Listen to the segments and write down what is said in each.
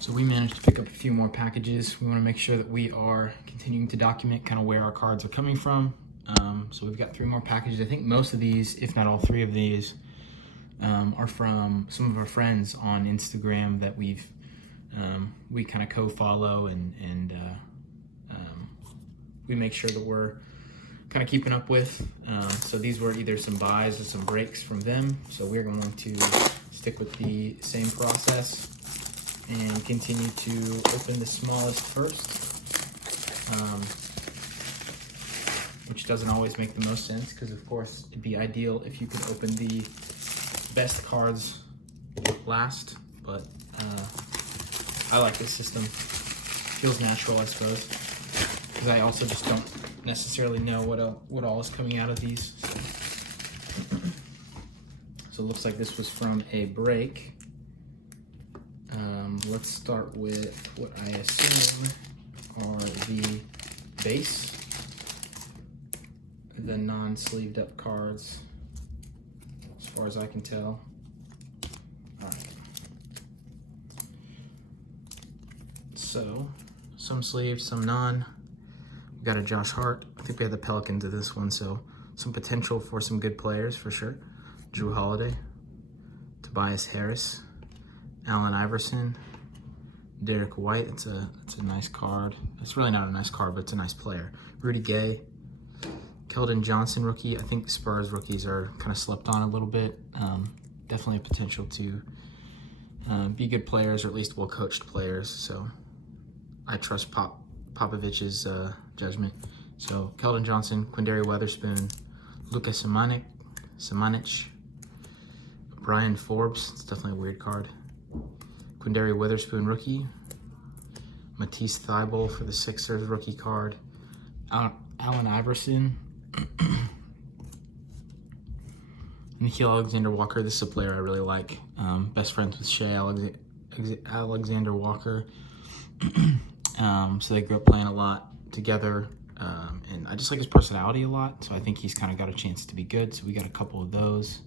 So we managed to pick up a few more packages. We want to make sure that we are continuing to document kind of where our cards are coming from. So we've got 3 more packages. I think most of these, if not all 3 of these, are from some of our friends on Instagram that we kind of co-follow, and we make sure that we're kind of keeping up with. So these were either some buys or some breaks from them. So we're going to stick with the same process and continue to open the smallest first, which doesn't always make the most sense, because of course it'd be ideal if you could open the best cards last, but I like this system. Feels natural, I suppose, because I also just don't necessarily know what all is coming out of these. So it looks like this was from a break. Let's start with what I assume are the base, the non-sleeved up cards, as far as I can tell. All right. So, some sleeved, some non. We got a Josh Hart. I think we had the Pelicans of this one, so some potential for some good players for sure. Drew Holiday, Tobias Harris, Allen Iverson, Derek White. It's a nice card. It's really not a nice card, but it's a nice player. Rudy Gay, Keldon Johnson rookie. I think the Spurs rookies are kind of slept on a little bit. Definitely a potential to be good players, or at least well-coached players. So I trust Popovich's judgment. So Keldon Johnson, Quindary Weatherspoon, Luka Samanic, Brian Forbes. It's definitely a weird card. Quindary Weatherspoon rookie, Matisse Thybulle for the Sixers rookie card, Allen Iverson, Nickeil Alexander-Walker. This is a player I really like. Best friends with Shea Alexander-Walker. So they grew up playing a lot together, and I just like his personality a lot, so I think he's kind of got a chance to be good. So we got a couple of those.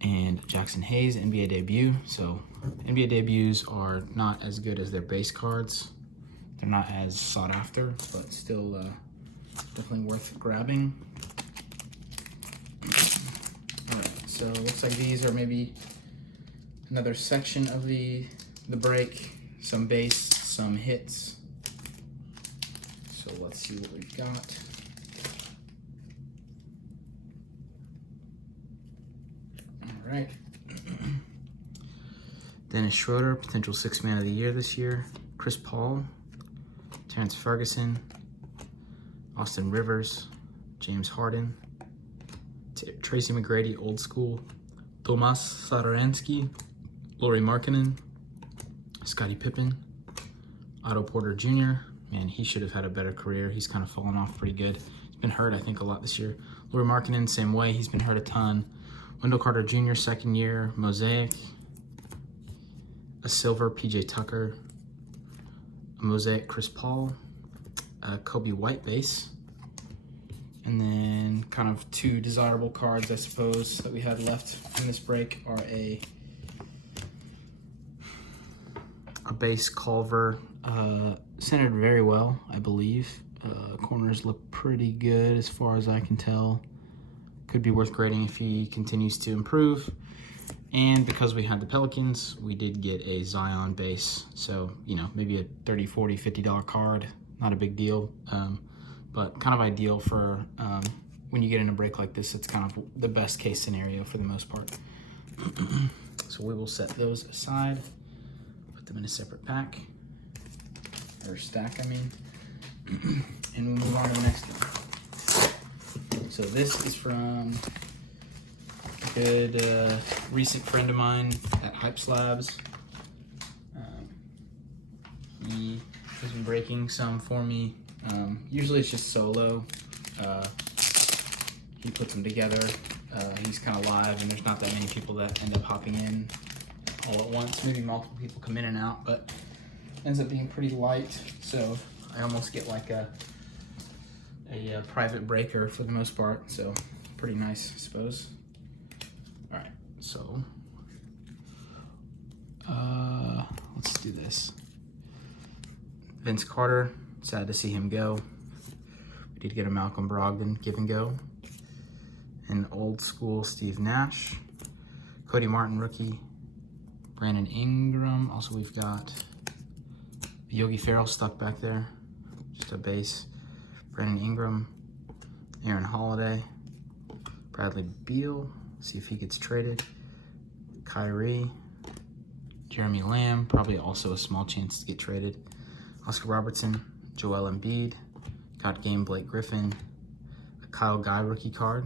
And Jackson Hayes, NBA debut. So NBA debuts are not as good as their base cards. They're not as sought after, but still definitely worth grabbing. All right, so looks like these are maybe another section of the break. Some base, some hits. So let's see what we've got. All right. Dennis Schroeder, potential 6th man of the year this year. Chris Paul, Terrence Ferguson, Austin Rivers, James Harden, Tracy McGrady, old school, Tomas Satoransky, Lauri Markkanen, Scottie Pippen, Otto Porter Jr. Man, he should have had a better career. He's kind of fallen off pretty good. He's been hurt, I think, a lot this year. Lauri Markkanen, same way. He's been hurt a ton. Wendell Carter Jr., 2nd year. Mosaic. A silver PJ Tucker. A Mosaic Chris Paul. A Kobe White base. And then kind of 2 desirable cards, I suppose, that we had left in this break are a base Culver, centered very well, I believe. Corners look pretty good as far as I can tell. Could be worth grading if he continues to improve. And because we had the Pelicans, we did get a Zion base. So, you know, maybe a $30, $40, $50 card. Not a big deal, but kind of ideal for when you get in a break like this. It's kind of the best case scenario for the most part. So we will set those aside. Put them in a separate pack, or stack, I mean, and we'll move on to the next one. So this is from a good recent friend of mine at Hype Slabs. He has been breaking some for me. Usually it's just solo. He puts them together. He's kind of live, and there's not that many people that end up hopping in all at once. Maybe multiple people come in and out, but ends up being pretty light. So I almost get like a private breaker for the most part. So pretty nice, I suppose. All right, so do this. Vince Carter, sad to see him go. We did get a Malcolm Brogdon give and go. An old school Steve Nash. Cody Martin rookie. Brandon Ingram. Also we've got Yogi Ferrell stuck back there. Just a base. Brandon Ingram. Aaron Holiday. Bradley Beal. See if he gets traded. Kyrie. Jeremy Lamb. Probably also a small chance to get traded. Oscar Robertson. Joel Embiid. Got game Blake Griffin. A Kyle Guy rookie card.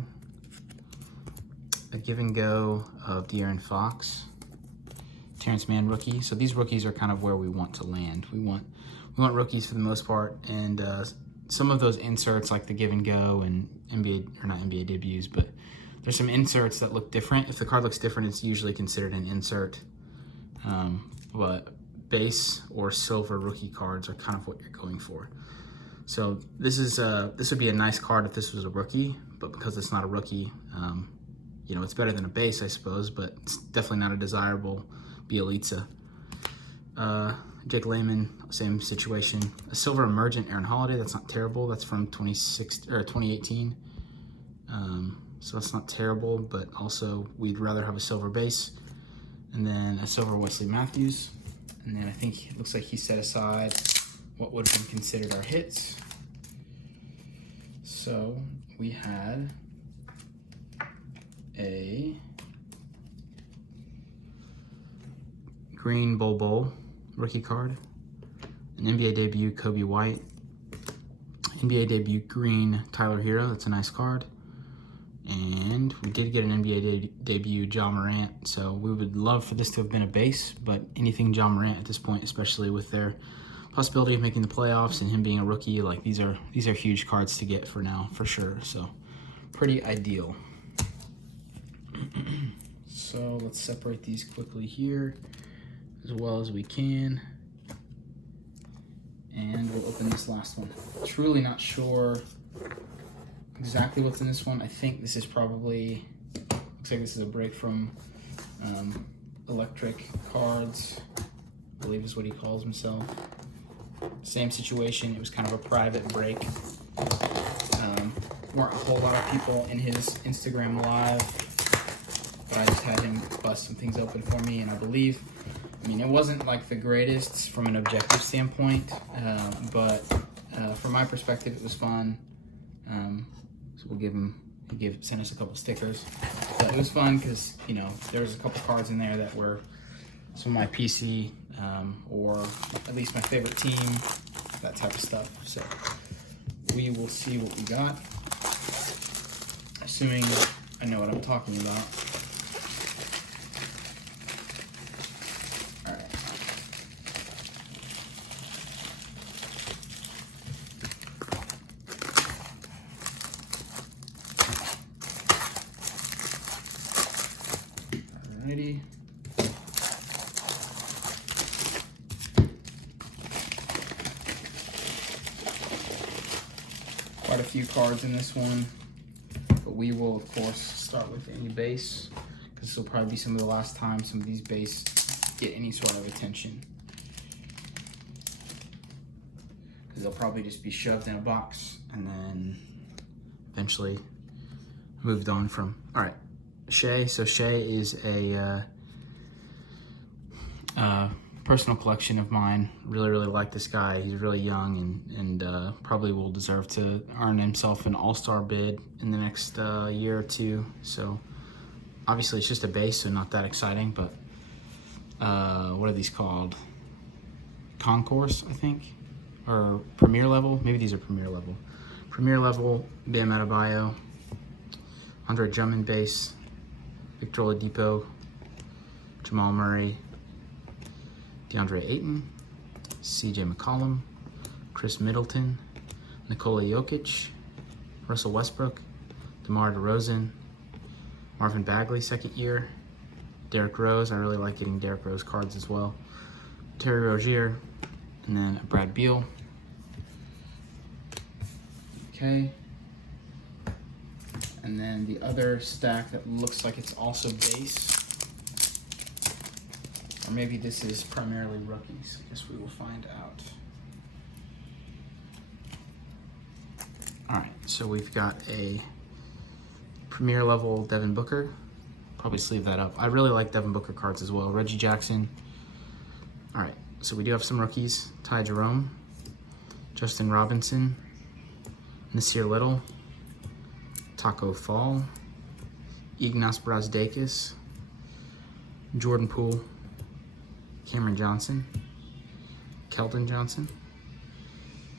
A give and go of De'Aaron Fox. Terrence Mann rookie. So these rookies are kind of where we want to land. We want rookies for the most part, and some of those inserts like the give and go and NBA, or not NBA debuts, but there's some inserts that look different. If the card looks different, it's usually considered an insert. But base or silver rookie cards are kind of what you're going for. So this would be a nice card if this was a rookie, but because it's not a rookie, you know, it's better than a base, I suppose, but it's definitely not a desirable Bielitsa. Jake Layman, same situation. A silver emergent Aaron Holiday, that's not terrible. That's from 2018. So that's not terrible, but also we'd rather have a silver base. And then a silver Wesley Matthews. And then I think it looks like he set aside what would have been considered our hits. So we had a green Bol rookie card, an NBA debut Kobe White, NBA debut green Tyler Herro, that's a nice card, and we did get an NBA debut Ja Morant, so we would love for this to have been a base, but anything Ja Morant at this point, especially with their possibility of making the playoffs and him being a rookie, like these are huge cards to get for now, for sure, so pretty ideal. So let's separate these quickly here as well as we can. And we'll open this last one. Truly not sure exactly what's in this one. I think this is probably, looks like this is a break from Electric Cards, I believe is what he calls himself. Same situation, it was kind of a private break. Weren't a whole lot of people in his Instagram live, but I just had him bust some things open for me, and I believe, I mean, it wasn't like the greatest from an objective standpoint, but from my perspective, it was fun. So we'll give him, sent us a couple stickers. But it was fun because, you know, there was a couple cards in there that were some of my PC or at least my favorite team, that type of stuff. So we will see what we got, assuming I know what I'm talking about. Alrighty. Quite a few cards in this one, but we will of course start with any base, because this will probably be some of the last time some of these base get any sort of attention, because they'll probably just be shoved in a box and then eventually moved on from. All right. Shea. So Shea is a personal collection of mine. Really like this guy. He's really young and probably will deserve to earn himself an all-star bid in the next year or two. So obviously it's just a base, so not that exciting, but what are these called? Concourse, I think, or premier level. Maybe these are premier level. Premier level, Bam Adebayo, Andre Drummond base, Victor Oladipo, Jamal Murray, DeAndre Ayton, CJ McCollum, Chris Middleton, Nikola Jokic, Russell Westbrook, DeMar DeRozan, Marvin Bagley second year, Derrick Rose. I really like getting Derrick Rose cards as well. Terry Rozier, and then Brad Beal. Okay. And then the other stack that looks like it's also base Or maybe this is primarily rookies. I guess we will find out. All right, so we've got a premier level Devin Booker. Probably sleeve that up. I really like Devin Booker cards as well. Reggie Jackson. All right, so we do have some rookies. Ty Jerome, Justin Robinson, Nasir Little, Taco Fall, Ignas Brazdeikis, Jordan Poole, Cameron Johnson, Keldon Johnson,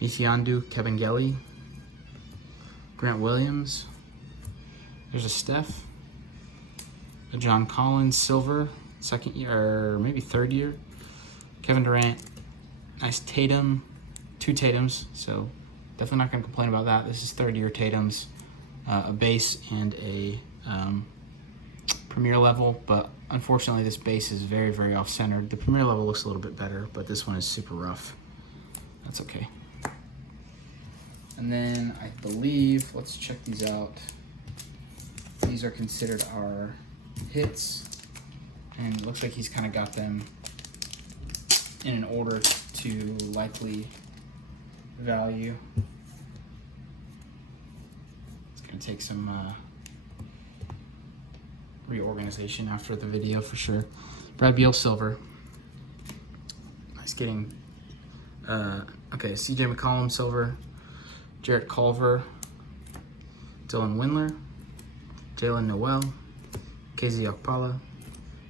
Mfiondu Kabengele, Grant Williams. There's a Steph, a John Collins Silver, second year or maybe third year. Kevin Durant, nice Tatum, 2 Tatums, so definitely not gonna complain about that. This is third year Tatums, a base and a premier level, but unfortunately this base is very, very off-centered. The premier level looks a little bit better, but this one is super rough. That's okay. And then I believe, let's check these out. These are considered our hits, and it looks like he's kind of got them in an order to likely value. It's gonna take some reorganization after the video for sure. Brad Beal Silver. Nice getting, okay, CJ McCollum Silver, Jarrett Culver, Dylan Windler, Jalen Noel, KZ Okpala,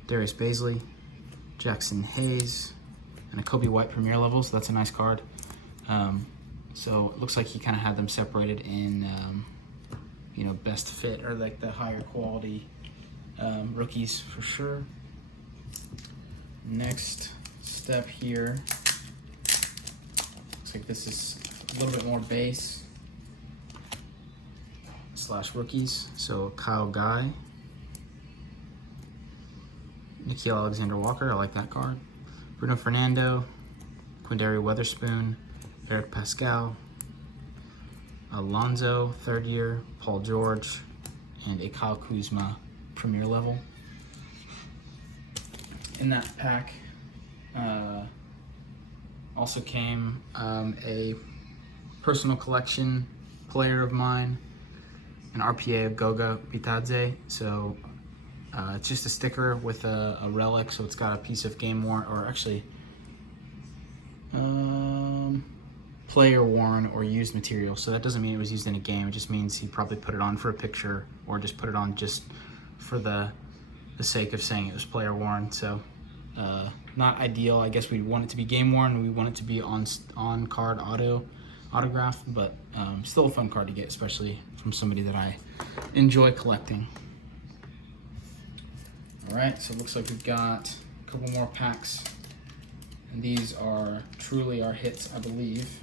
Darius Baisley, Jackson Hayes, and a Kobe White Premier level, so that's a nice card. So it looks like he kind of had them separated in, you know, best fit or like the higher quality rookies for sure. Next step here, looks like this is a little bit more base / rookies. So Kyle Guy, Nickeil Alexander-Walker, I like that card. Bruno Fernando, Quinndary Weatherspoon, Eric Pascal, Alonzo, third year, Paul George, and a Kyle Kuzma premier level. In that pack also came a personal collection player of mine, an RPA of Goga Bitadze. So it's just a sticker with a relic, so it's got a piece of game worn, or actually player worn or used material. So that doesn't mean it was used in a game, it just means he probably put it on for a picture or just put it on just for the sake of saying it was player worn. So not ideal. I guess we want it to be game worn, we want it to be on card autograph, but still a fun card to get, especially from somebody that I enjoy collecting. All right, so it looks like we've got a couple more packs, and these are truly our hits, I believe,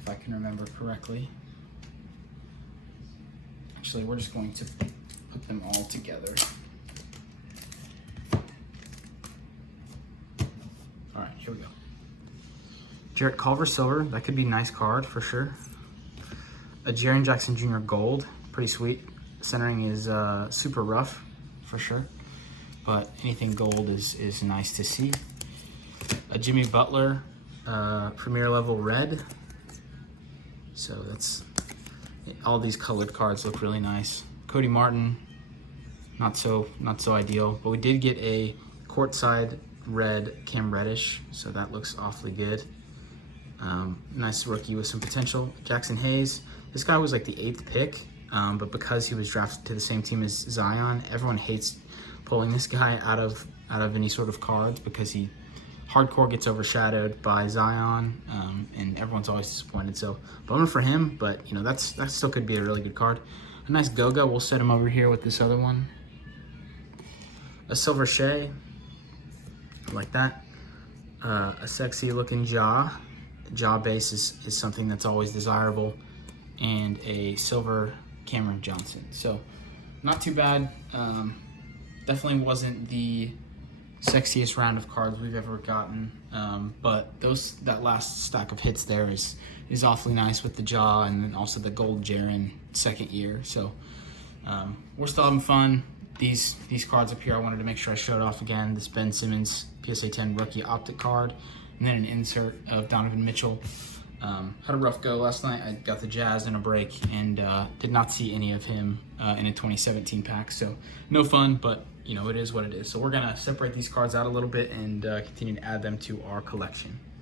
if I can remember correctly. Actually, we're just going to put them all together. All right, here we go. Jarrett Culver Silver, that could be a nice card for sure. A Jaren Jackson Jr. Gold, pretty sweet. Centering is super rough for sure, but anything gold is nice to see. A Jimmy Butler Premier Level Red. So that's, all these colored cards look really nice. Cody Martin, not so ideal, but we did get a courtside red Cam Reddish, so that looks awfully good. Nice rookie with some potential. Jackson Hayes, this guy was like the 8th pick, but because he was drafted to the same team as Zion, everyone hates pulling this guy out of any sort of cards because he hardcore gets overshadowed by Zion, and everyone's always disappointed. So bummer for him, but you know that still could be a really good card. A nice Goga, we'll set him over here with this other one. A Silver Shea, I like that. A sexy looking jaw base is something that's always desirable, and a silver Cameron Johnson. So not too bad. Definitely wasn't the sexiest round of cards we've ever gotten, but that last stack of hits there is awfully nice with the jaw, and then also the gold Jaren second year. So we're still having fun. these cards up here, I wanted to make sure I showed off again. This Ben Simmons PSA 10 rookie optic card, and then an insert of Donovan Mitchell. Had a rough go last night. I got the Jazz in a break and did not see any of him in a 2017 pack. So no fun, but you know, it is what it is. So we're gonna separate these cards out a little bit and continue to add them to our collection.